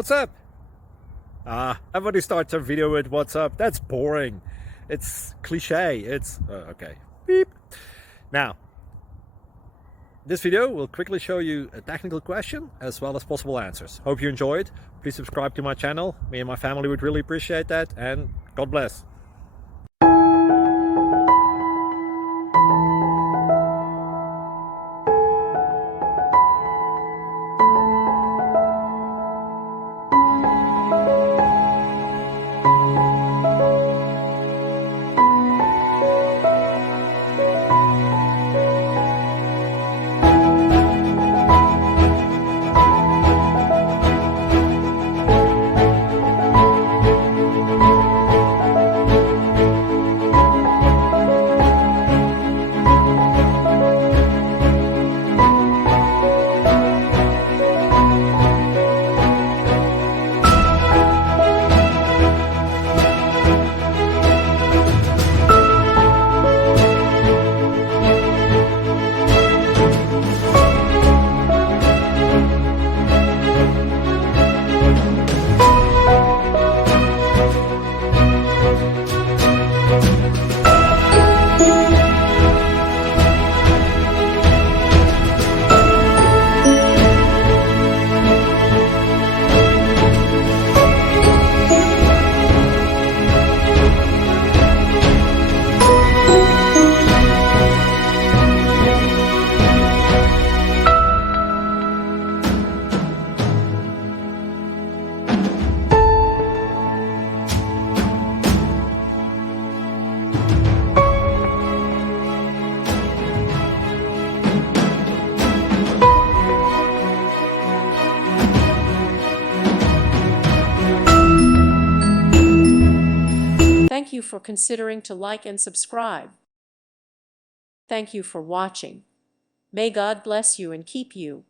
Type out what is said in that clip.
What's up? Everybody starts their video with what's up. That's boring. It's cliche. It's okay. Beep. Now, this video will quickly show you a technical question as well as possible answers. Hope you enjoyed. Please subscribe to my channel. Me and my family would really appreciate that, and God bless. Thank you for considering to like and subscribe. Thank you for watching. May God bless you and keep you.